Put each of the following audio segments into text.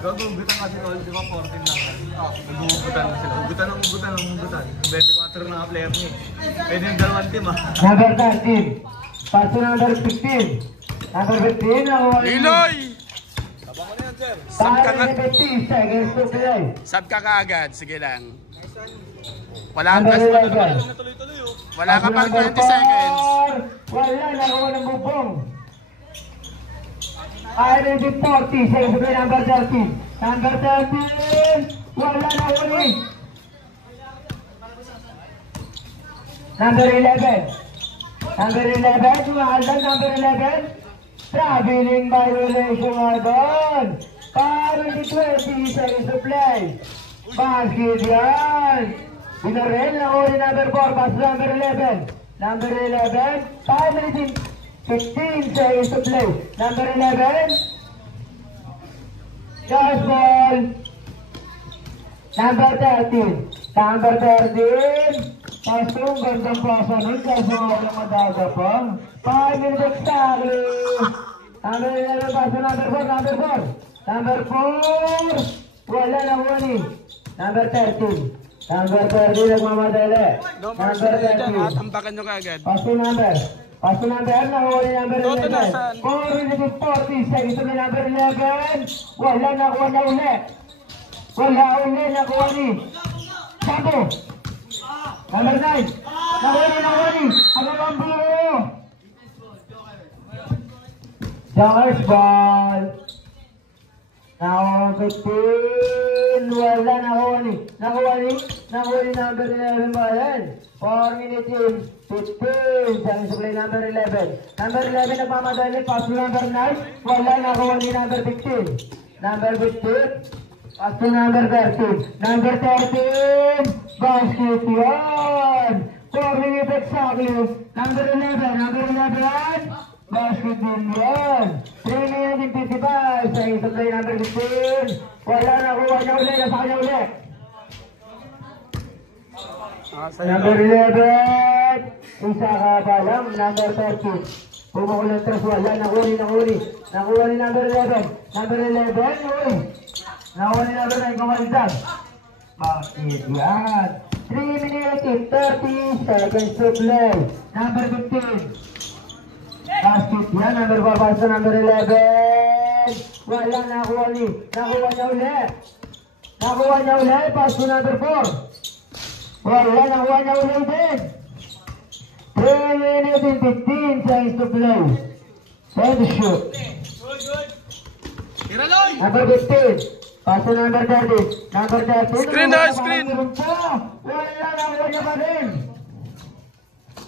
Gagawin kasi all, di ba 14 lang? Nag-uugutan na sila. Ugutan. 24 na player niya. Pwede yung dalawang team Number 13. Paso number 15. Number 15. Liloy! Para na 15 seconds to play. Sub ka kaagad. Sige lang. Wala Number 11. ka pang 20 seconds. Wala, nakuha ng bubong. I-ready 40 seconds to play. Number 13. Number 13. Wala na uli. Number 11. Number 11. Sumahaldan. Number 11. Traveling violation agad. Para di 20 seconds to play. Basket yan. Binarel na uli number 4. Pass number 11. Number 11. 5 minutes 15 seconds to play. Number 11. Just ball. Number 13. Number 13. Pasong gandang pasa nun. Kaso walang madaga pa. 5 minutes exactly. Number 11. Paso number 4. Number 4. Number 4. Wala na huli. Number 13. Number 13. Nagmamadali. Number 13. Tampakan nyo kaagad. Paso number. Paso number na huli number 11. 4 minutes 40 seconds to number 11. Wala na uli. Wala uli na kuha ni Sampo. Number 9. Nahuli. Hanggang ang biro. Charge ball. Now 15. Wala nahuli. Nahuli number 11 ba yan? 4 minutes 15. Saan sa play number 11. Number 11 nagmamadali. Pass to number 9. Wala nahuli number 15. Number 15. Pass to number 13. Number 13. Basket yan. 4 minutes exactly. Number 11. Basket din yan. 3 minutes and 55. Sa isang play number 15. Wala na kuha niya uli. Nasa kanya uli. Number 11. Isa ka pa lang. Number 13. Pumukulang tres. Wala. Nahuli. Nakuha ni number 11. Number 11. Nahuli number 9. Kumalitan. Basket yan. 3 minutes and 30 seconds to play. Number 15. Basket yan. Number 4. Pass to number 11. Wala. Nakuha niya uli. Pass to number 4. Wala. Nakuha niya uli din. 3 minutes and 15 seconds to play. Time to shoot. Number 15. Pass to number 30. Number 30. Screen. Wala. Nakuha niya pa din.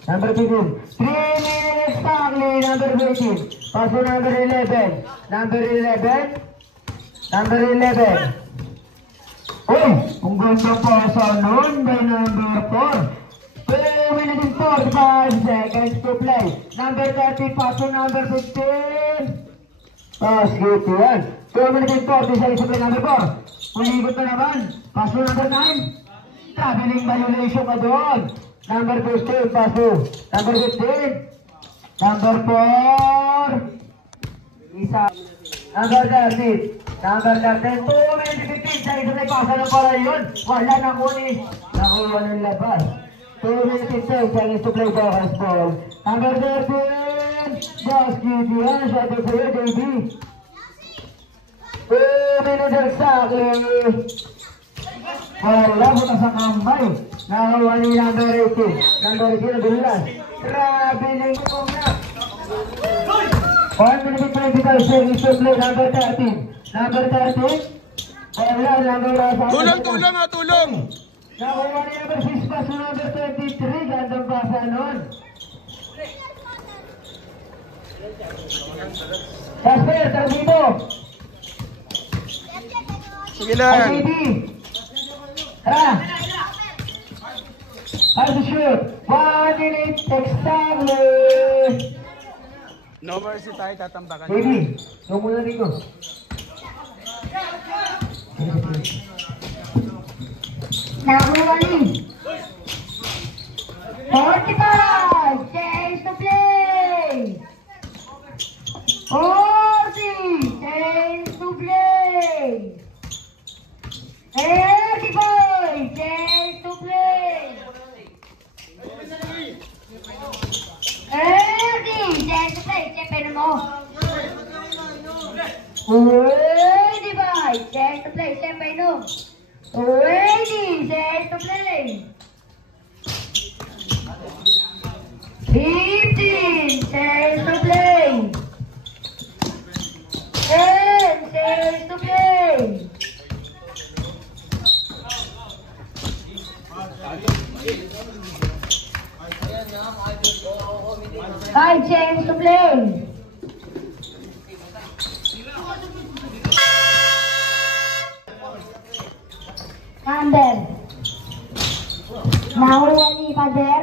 Number 15. 3 minutes exactly. Number 15. Pass to number 11. Number 11. Uy! Kung ganda pa sa nun by number 4. 2 minutes and 45 seconds to play. Number 30. Pass to number 15. Basket yan. 2 minutes and 40 seconds to play. Number 4. Uligot na naman. Pass to number 9. Traveling violation ka doon. Number 15, paso. Number 15. Number 4. Isa. Number 13. Number 13. 2 minutes 15 seconds na ipasa na pala yun. Wala na kuni. Nakuha ng labas. 2 minutes 15 seconds to play Dockers ball. Number 13. Basket yan. Shot out sa'yo, JB. 2 minutes exactly. Wala mo na sa kamay. Nakakuha ni number 18. Number 18 na gulas. Traveling ko na. 1 minute 25 seconds to play. Number 13. Number 13. Wala. Number 13. Tulong. Nakakuha ni number 6 pa sa number 23. Gandang basa nun. Jasper, tara dito. Sige lang. IKB. Tara. How to shoot? 1 minute exactly. No mercy tayo, tatambakan. Baby, ikaw muna dito. Nakuha ni. 45, change to play. 40, change to play. 35, change to play. 30, change to play. Siyempre mo. 25, change to play. Siyempre no. 20, change to play. 15, change to play. 10, change to play. 5, change to play. Number. Nakuha ni Father.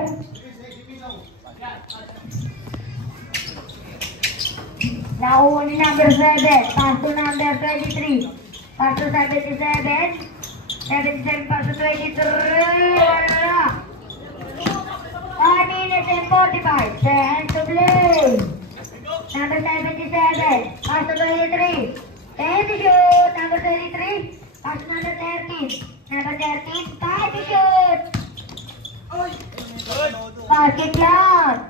Nakuha ni number 7. Pass to number 23. Pass to 77. 77 pass to 23. 5 minutes and 45. Chance to play. Number 77. Pass to 23. 10 to shoot. Number 23. Pass to number 13. Number 13. 5 to shoot. Basket lang.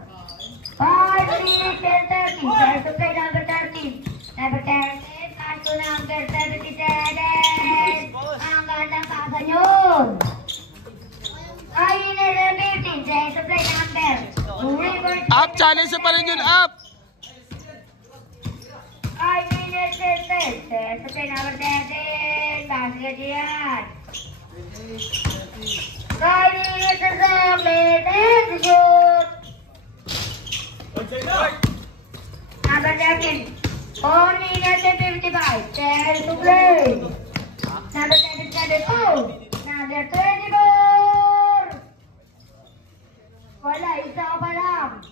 5 minutes and 30. Chance to play number 13. Number 13. Pass to number 77. Ang gandang pasa yun. 5 minutes and 15. Chance to play number. Up, challenge pa rin yun, up! 5 minutes and 10. Chance to play number 13. Basket yan. 5 minutes and 7. And shoot. Number 13. 4 minutes and 55. Chance to play. Number 77. Number 24. Wala, isa ka pa lang.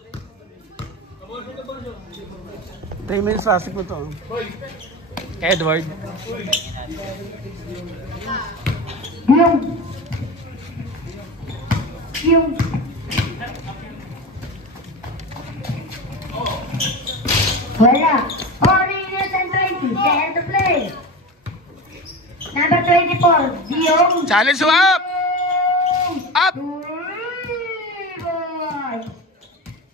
3 minutes plastic mo to. Edward. Yung wala. 4 minutes and 20. Chance to play. Number 24. Yung Challenge mo, up! Up!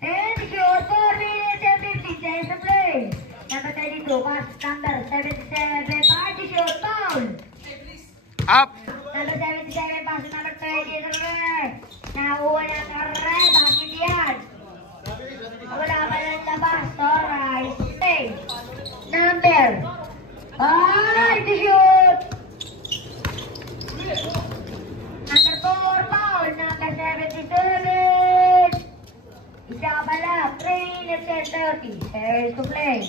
And shoot 4 minutes and 50. Chance to play. Number 32. Pass number 77. Party shoot. Foul. Up! Number 77. Pass number 23. Nakuha ng red. Bakit yan? Wala pa ng labas. Alright. Okay. Number 5 to shoot. Number 4. Foul. Number 77. Isa pa lang. 3 minutes and 30. Fair to play.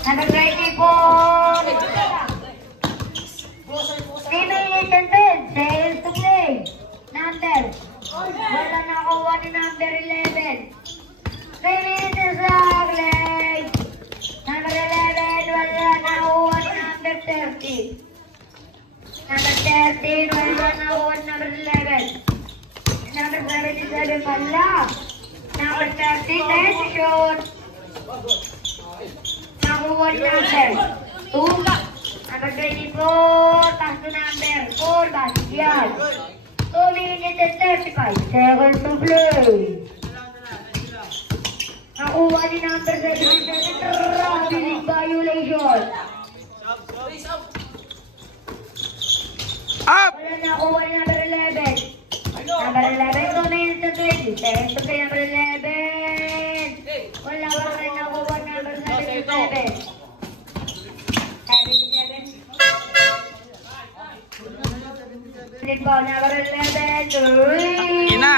Number 24. 3 minutes and 10. Fair to play. Number. Wala nakuha ni number 11. 3 minutes exactly. Number 11, wala nakuha ni number 30. Number 13, wala nakuha ni number 11. Number 77 pala. Number 30, let's shoot. Nakuha ni number 2. Number 24, pass to number 4, Bastian. 2 minutes and 35 seconds to play. Nakuha ni number 77, traffic violation. Up! Wala nakuha ni number 11. Number 11, 2 minutes and 20. Second to play number 11. Wala rin nakuha number 77. ball, number 11. Ina.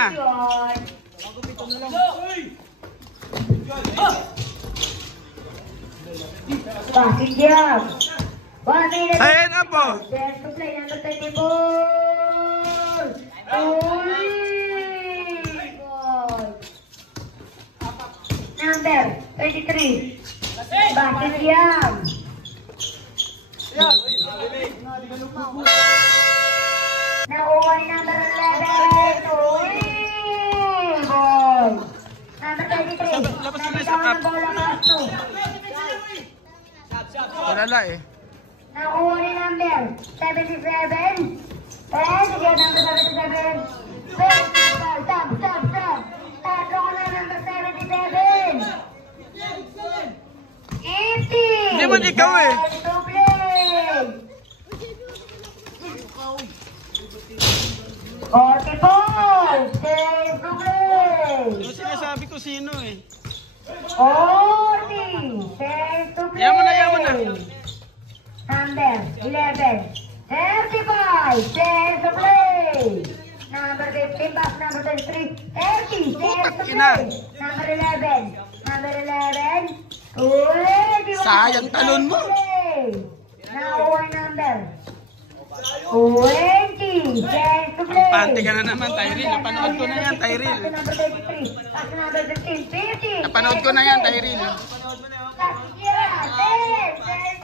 Passing jam. 1 minute. Sayan na po. There's to play, number 24. Number 23. Passing jam. Nakuha ni number 11. Ball. Number 23. Nabitaw ng bola pass to. Tulala eh. Nakuha ni number 77. And again, number 77. Stop. Tatlo ko na number 77. 80. Hindi man ikaw eh. To play. 44. Safe to play. Yung sinasabi ko sino eh. 40. Safe to play. Yaman na. Number 11. 35. Safe to play. Number 15. Pass number 23. 30. Safe to Ina. play. Number 11. Number 11. 21. Sayang talon mo. Now number 20. Safe to play. Pante ka na naman, Tyrell. Napanood ko na yan, Tyrell. Number 33. Pass number 15. 50. Napanood ko na yan, Tyrell. Safe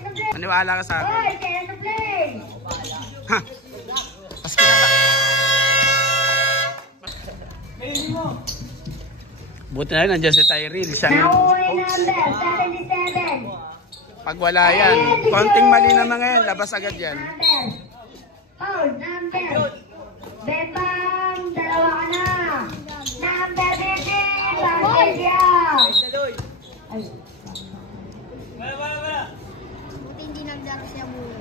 to play. Maniwala ka sa akin. Boy, safe to play. Ha? Paski na ba? Buti na rin, nandiyan si Tyrell. Siyang Nakuha coach. number 77. Pag wala yan, konting mali na mga yan, labas agad yan. Number. Foul, number. Bebang, dalawa ka na. Number 15, Valencia. Ay. Hindi nagdaro siya muna.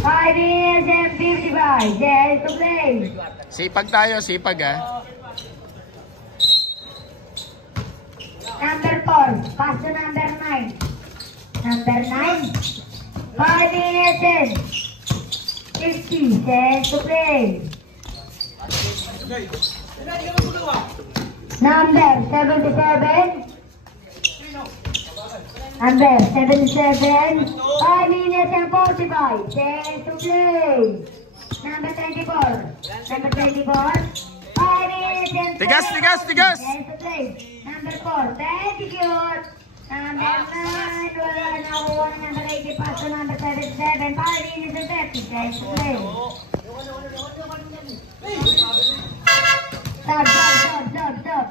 5 minutes and 55. There is to play. Sipag tayo, sipag ha. Number 4, pass to number 9. Number 9. 5 minutes and 50. There is to play. Number 77. Number 77. 5 minutes and 45. There is to play. Number 24. Number 24. 5 minutes and 45. Tigas! There is to play. Number 4. Thank you. Number 9. Wala na ako. Number 80. Pass to number 77. 5 minutes and 30. There is to play. Stop.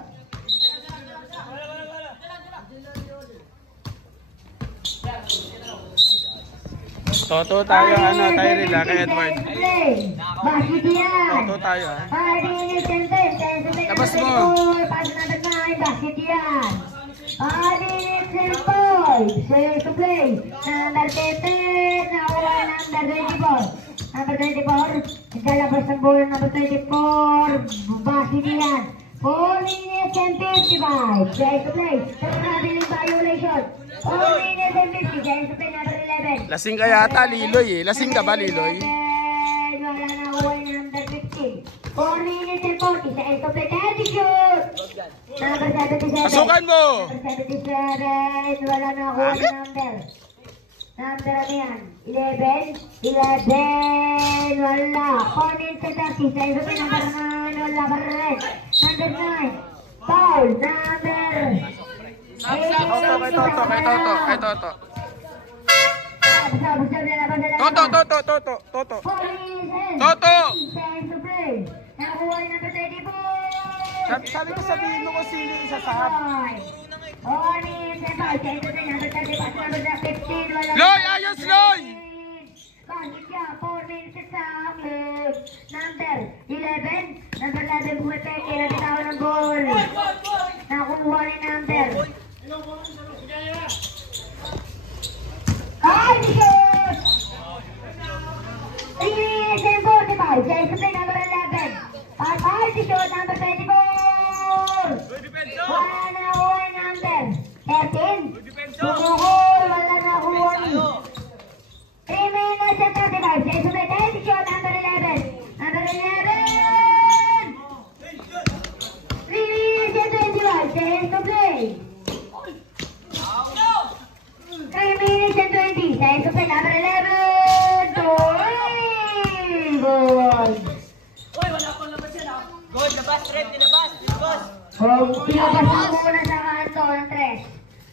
Toto tayo, Tyrell ha, kay Edward. Bakit yan? Toto tayo ha. 5 minutes and 10. Labas mo. Pass number 9. Bakit yan? 5 minutes and 5. Safe to play. Number 10. Nakuha number 24. Number 24. Nagkalabas ng bola number 24. Bakit yan? 4 minutes and 55. Safe to play. Traveling violation. 4 minutes and 50. Safe to play. Number 11. Lasing ka yata, Liloy eh. Lasing ka ba, Liloy? Wala na ako number 15. 4 minutes and 40. Sa end of the attitude. Number 77. Pasukan mo! Number 77. Wala na ako number. Number ano yan? 11. 11. Wala. 4 minutes and 30. Sa end of the number 9. Wala pa rin. Number 9. Foul. Number. Toto. Toto. Toto! Nakuha na ba tayo di po? Sabi ko sabihin mo kung sino yung isasahab. Loy! Ayos, Loy! Bakit ka? 4 minutes sa number 11. Number 11 pumipeke na bitaw ng goal. Nakuha ni number. Ay, shoot! 3 minutes and 45. Jason play number 11. Patay si shoot number 24. Wala na kuha number 13. Sumuhol, wala na kuha. 3 minutes and 35. Jason play. Tayo si shoot number 11. Number 11. 11, goal! Goal, labas, red, nilabas, nilabas. Pinabas na muna sa kanto ng 3.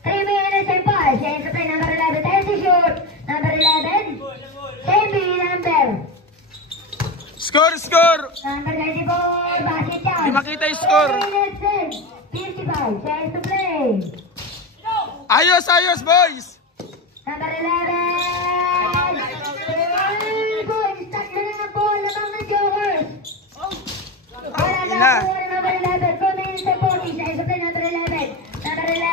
3 minutes and 5. Siya yung play number 11. Time to shoot. Number 11. Same number. Score, score! Number 94. Basket yan. Di makita yung score. 4 minutes and 55. Chance to play. Ayos, ayos, boys! Number 11. Boys, stuck na lang ang ball. Lamang ng Jokers. Wala na Ina. ang ball. Number 11. 4 minutes and 40. Chance to play. Number 11. Number 11.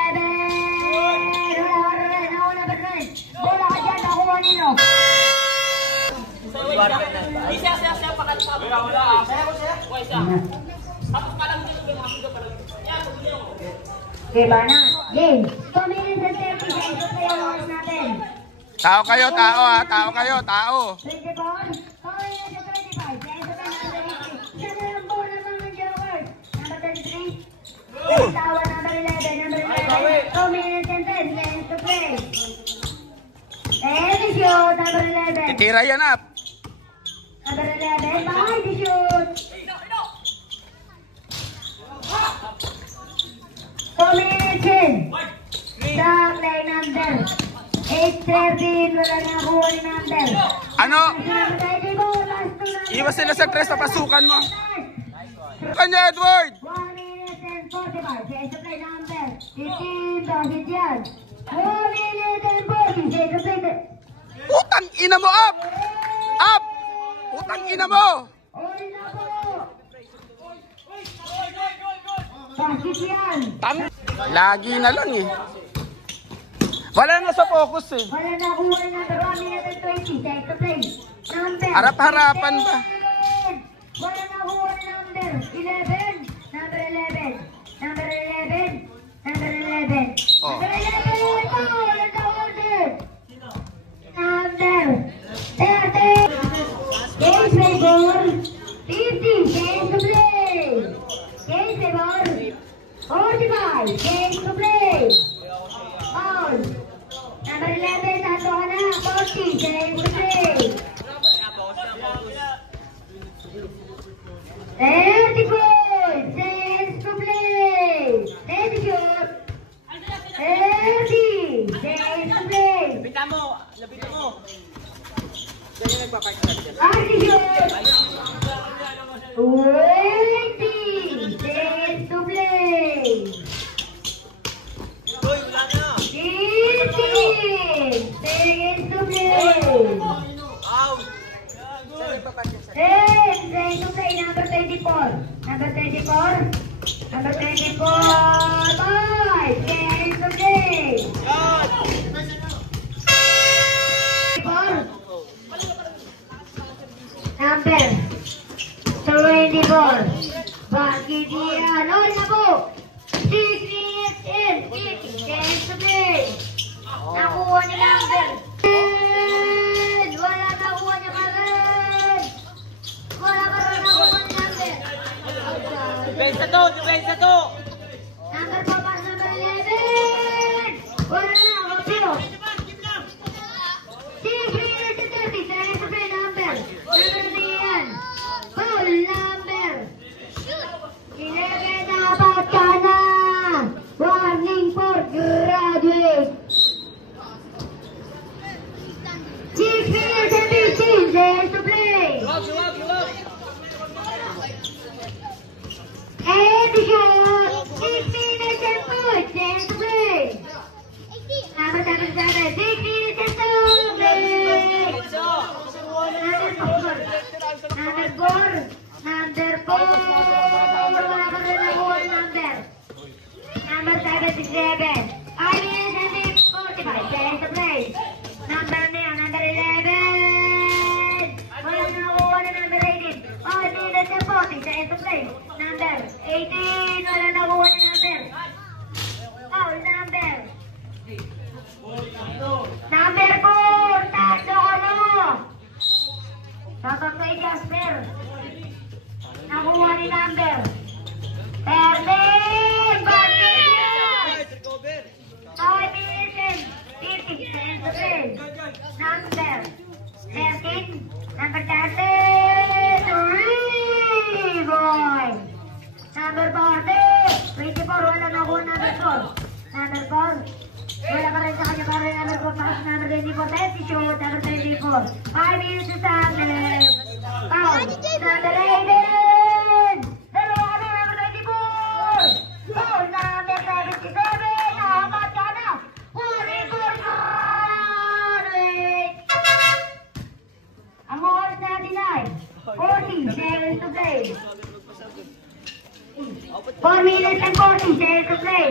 Wala. Ako number 9. Bola ka dyan. Nakuha nyo. Di siya, pakalsama. Why siya? Tapos ka lang dito, pinakita pa lang. Yan, tuloy ako. Diba na? Game. 2 minutes and 30 seconds na yung oras natin. Tao kayo, tao ha, tao kayo, tao. 24. 2 minutes and 25. Seconds na number 18. Siya na lang po naman ng Jokers. Number 33. Tawa number 11. Number 11. 2 minutes and 10 seconds to play. And the shoot. Number 11. Titira yan up. Number 11. Behind the shoot. 2 minutes in. Sa play number 8-13. Wala na kuha ni number. Ano? Number 34. Last two number. Iwas sila sa tres na pasukan mo. Kanya, Edward! 1 minute and 45. Sa isa play number 15. Bakit yan? 1 minute and 40. Sa isa play. Putang ina mo, up! Up! Putang ina mo! Uli na po. Bakit yan? Lagi na lang eh. Wala na sa focus eh. Wala na kuha ni number 1 minute and 20. Sa isa play. Number Harap-harapan ba? 11. Wala na kuha ni number 11. Number 11. Number 11. Number 11. Oh. Number 11. Oh, wala na order. Number 30. Games may ball. 50. Games to play. Games may ball. 45. Games to play. Foul. Number 11. Tato ka na. 40. Games to play. 30 points. Games to play. 30 shoot. 30. Games to play. Lapitan mo, lapitan mo. Diyan yung nagpapartner dyan. 30 shoot. 20. Games to play. Uy, wala na. 15. Games to play. Out. Diyan nagpapartner sa 10. Games to play. Number 24. Number 24. Number 24. 5. Games to play. 24. Number 24. Bakit yan? Uli na po. 6 minutes in. 6 games to play. Nakuha ni number 10. Wala nakuha niya pa rin. Wala pa rin nakuha ni number. Depensa to, depensa to. Number 4 pass number 11. Wala na. Pero 6 minutes and 30 seconds to play number. Number 3 yan. Foul number 11. Dapat ka na. Warning for graduate. 6 minutes and 15 seconds to play. Luwag. And the shot. 6 minutes and 4 seconds to play. Number 77. Chance to play. Number 13. Number 33. Boy. Number 40. 24. Wala na ako number 4. Number 4. Wala ka rin sa kanya para yung number 4. Tapos number 24. 30 shoot. Number 24. 5 minutes to start. Out. Number 11. Dalawa ka na number 24. Goal number 77. Apat ka na. 44 Conway. Ang oras natin ay 40 seconds to play. 4 minutes and 40 seconds to play.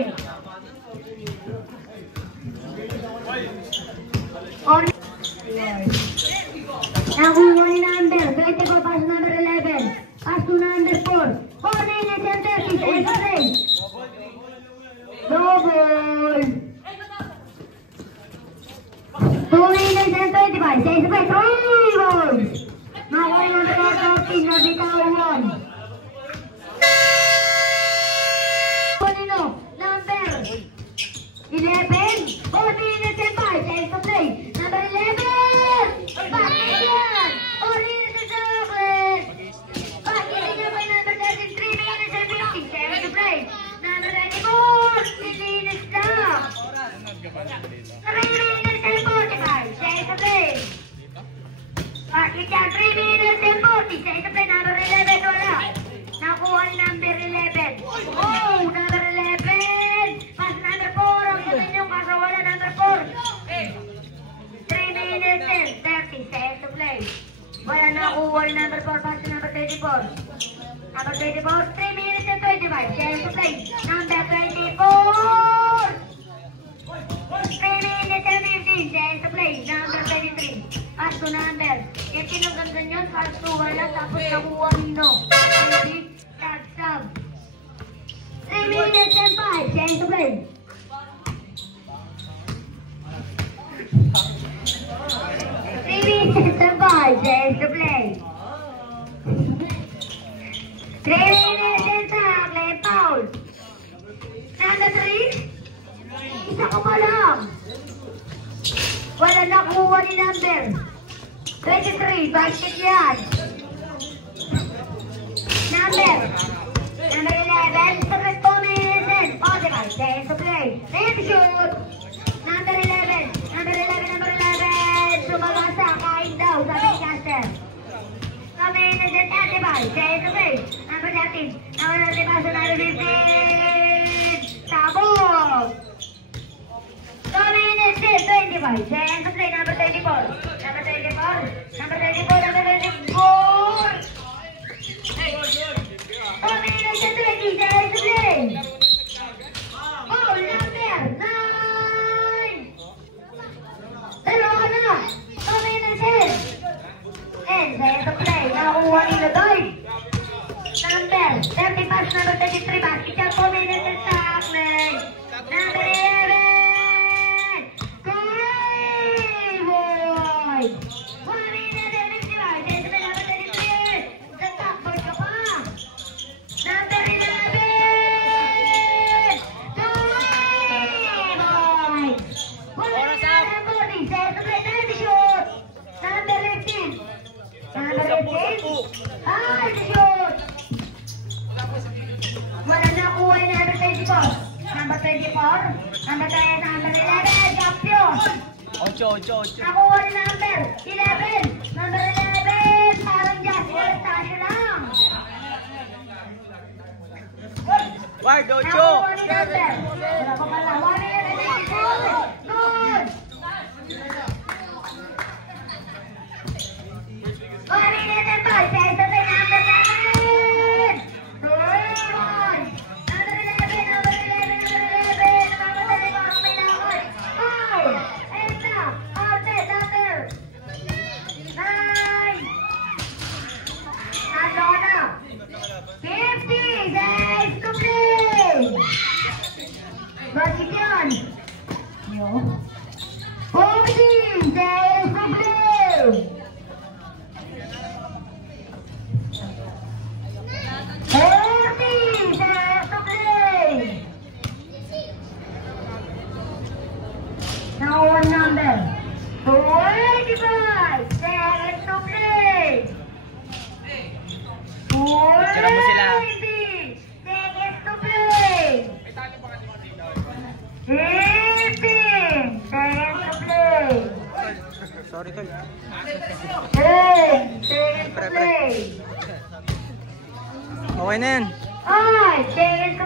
Nakuha ni number 24 pass number 11. Pass to number 4. 4 minutes and 30 seconds to play. Double. 2 minutes and 25 seconds to play. 3 goals. Nakuha ni number 14 na bitawan. Number 11. 4 minutes and 5 seconds to play. Number 11. Bakit 4 minutes and chocolate. Bakit naman number 33 minutes and 50 seconds to play. Number 24. 3 minutes lang. 3 minutes and 45 seconds to play. Bakit yan? 3 minutes and 40 seconds to play. Number 11 wala. Nakuha ni number 11. Oh, number 11. Pass number 4. Ang sabi niyo kaso wala number 4. 3 minutes and 30 seconds to play. Wala nakuha ni number 4. Pass to number 34. Number 24. 3 minutes and 25 seconds to play. Number 24. 3 minutes and 15 seconds to play. Number 33. Pass to number. Yung tinaganda yun, pass to wala. Tapos nakuha nino. Sub. 3 minutes and 5 seconds to play. 3 minutes and 5 seconds to play. 3 minutes and tackle, foul. Number 3. Isa ko pa lang. Wala nakuha ni number 23. Basket yan. Number 11, 2 minutes and 45 seconds to play. Ready to shoot. Number 11. Sumagasa, kain daw, sabi ni Caster. 2 minutes and 35 seconds to play. Number 13. Number 13 pass to number 15. Sabog. 2 minutes and 25 seconds to play. Number 34. Number 34. Number 34. Number 34. 2 minutes and 20 seconds to play. Oh, number 9. Dalawa na. 2 minutes and seconds to play. Nakuha nila doon. Number 30 pass, number 33 basket. 2 minutes and tackling. Number 11. Great boy. 1 minute and 55 seconds to play. Number 33. Sa top boy ka pa. Number 11. Great boy. 1 minute and 40 seconds to play. Time to shoot. Number 15. Number 15. Time to shoot. Wala nakuha yung number 24. Number 24. Number 10. Number 11. Champion. 8. Nakuha yung number 11. Number 11. Parang Jasper Tasio lang. Ward, 8. Nakuha yung number. Wala pa pala. 1 minute and 54. Good. 1 minute and 5 seconds to play. Number 7. Good one. Number 11. Number 11. Number 11. Number 34. May nakakot. Foul. And now, outlet number 9. Nandito na. 50 seconds to play. Bakit yan? 40 seconds to play. 40 seconds to play. Now one number. Sorry, tol. 10 seconds to play. Okay na yan. 5 seconds to